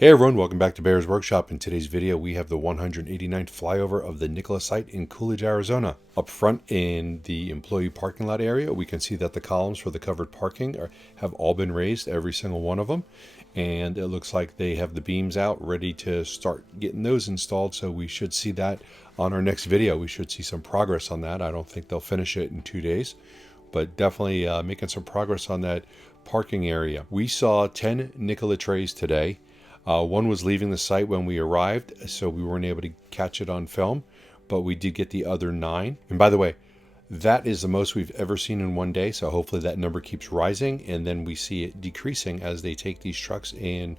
Hey everyone, welcome back to Bear's Workshop. In today's video, we have the 189th flyover of the Nikola site in Coolidge, Arizona. Up front in the employee parking lot area, we can see that the columns for the covered parking have all been raised, every single one of them. And it looks like they have the beams out, ready to start getting those installed. So we should see that on our next video. We should see some progress on that. I don't think they'll finish it in 2 days, but definitely making some progress on that parking area. We saw 10 Nikola trays today. One was leaving the site when we arrived, so we weren't able to catch it on film, but we did get the other 9. And by the way, that is the most we've ever seen in one day, so hopefully that number keeps rising, and then we see it decreasing as they take these trucks and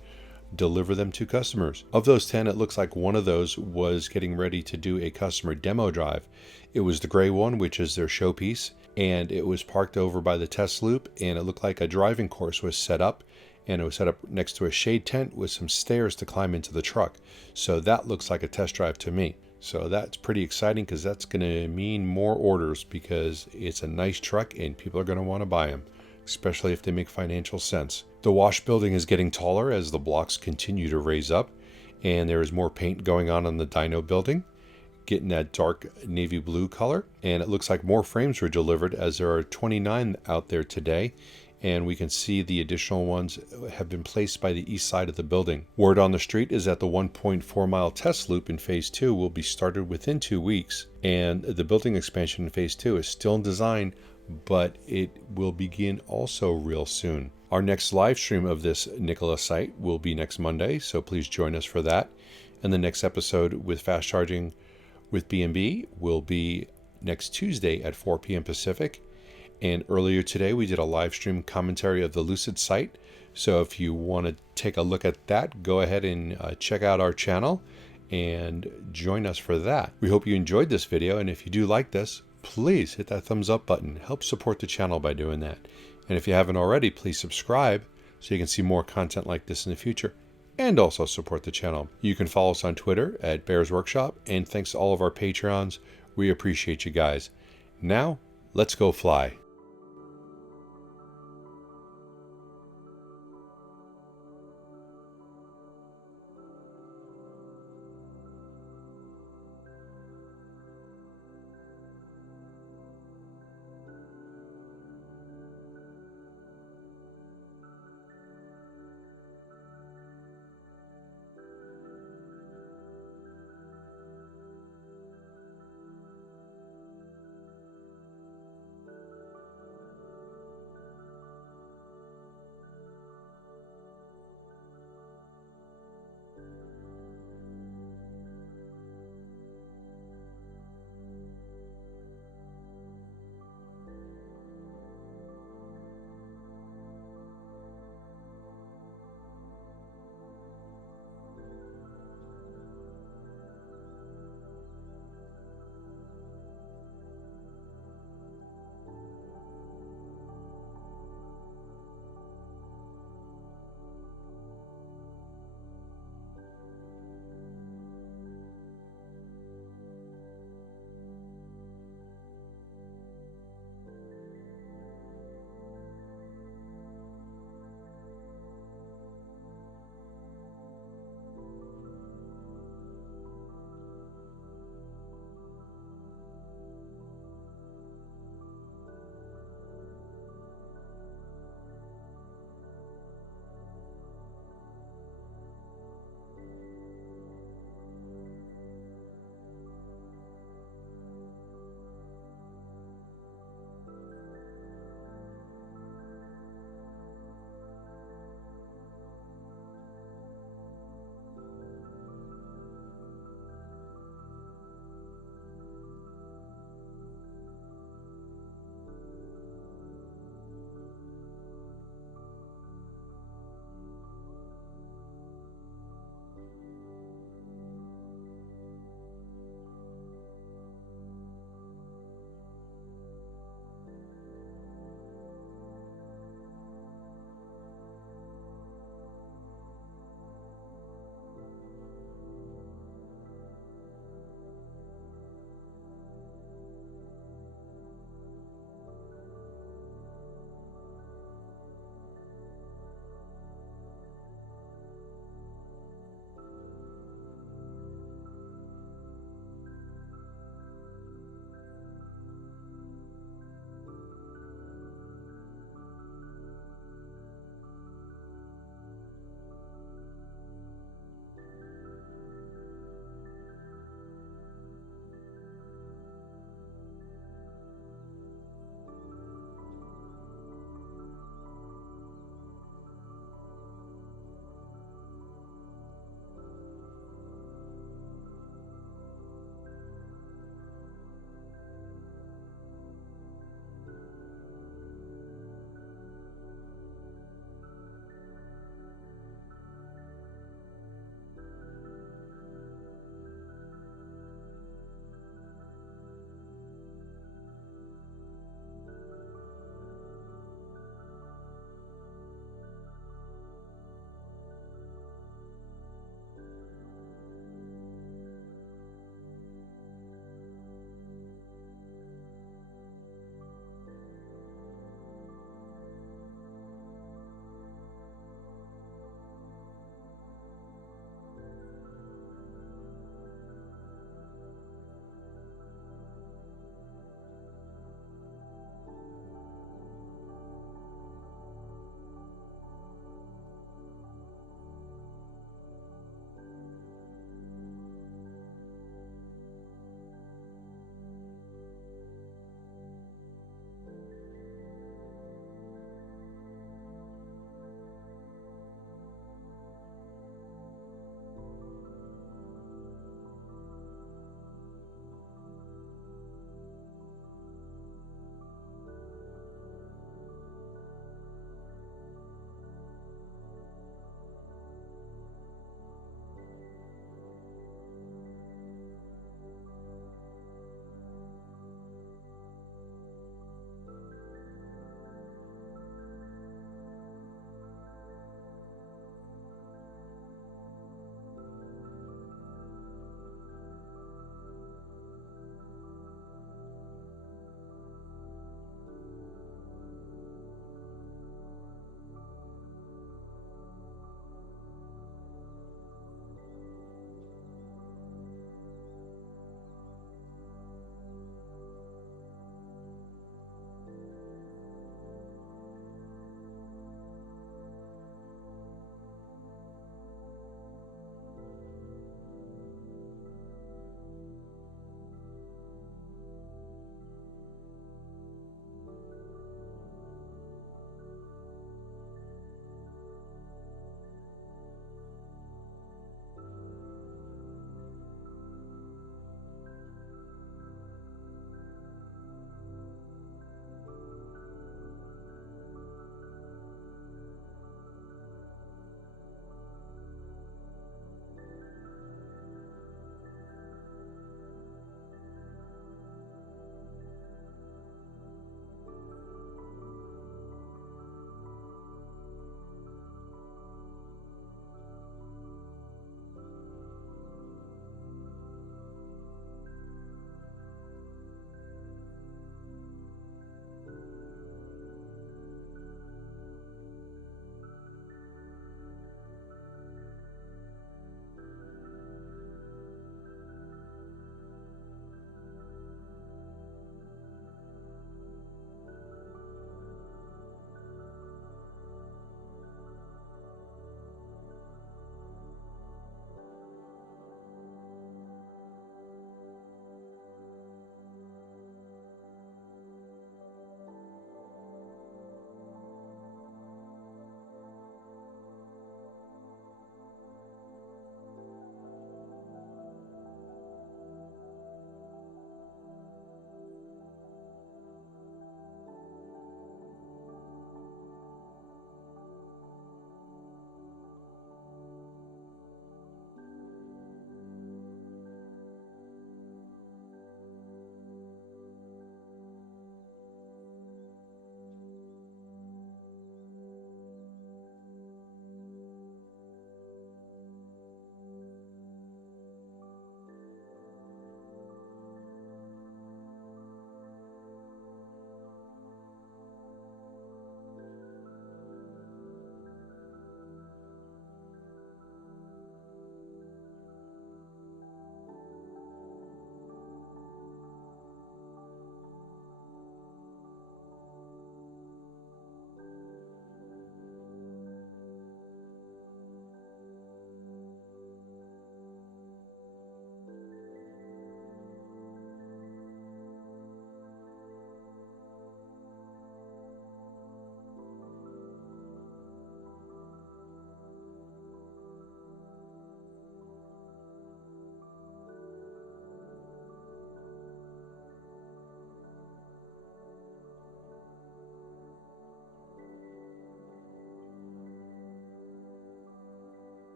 deliver them to customers. Of those 10, it looks like one of those was getting ready to do a customer demo drive. It was the gray one, which is their showpiece, and it was parked over by the test loop, and it looked like a driving course was set up. And it was set up next to a shade tent with some stairs to climb into the truck. So that looks like a test drive to me. So that's pretty exciting because that's going to mean more orders because it's a nice truck and people are going to want to buy them, especially if they make financial sense. The wash building is getting taller as the blocks continue to raise up, and there is more paint going on the dyno building, getting that dark navy blue color. And it looks like more frames were delivered as there are 29 out there today. And we can see the additional ones have been placed by the east side of the building. Word on the street is that the 1.4 mile test loop in phase 2 will be started within 2 weeks, and the building expansion in phase 2 is still in design, but it will begin also real soon. Our next live stream of this Nikola site will be next Monday, so please join us for that. And the next episode with fast charging with B&B will be next Tuesday at 4 p.m. Pacific. And earlier today, we did a live stream commentary of the Lucid site. So if you want to take a look at that, go ahead and check out our channel and join us for that. We hope you enjoyed this video. And if you do like this, please hit that thumbs up button. Help support the channel by doing that. And if you haven't already, please subscribe so you can see more content like this in the future and also support the channel. You can follow us on Twitter at Bears Workshop. And thanks to all of our Patreons. We appreciate you guys. Now, let's go fly.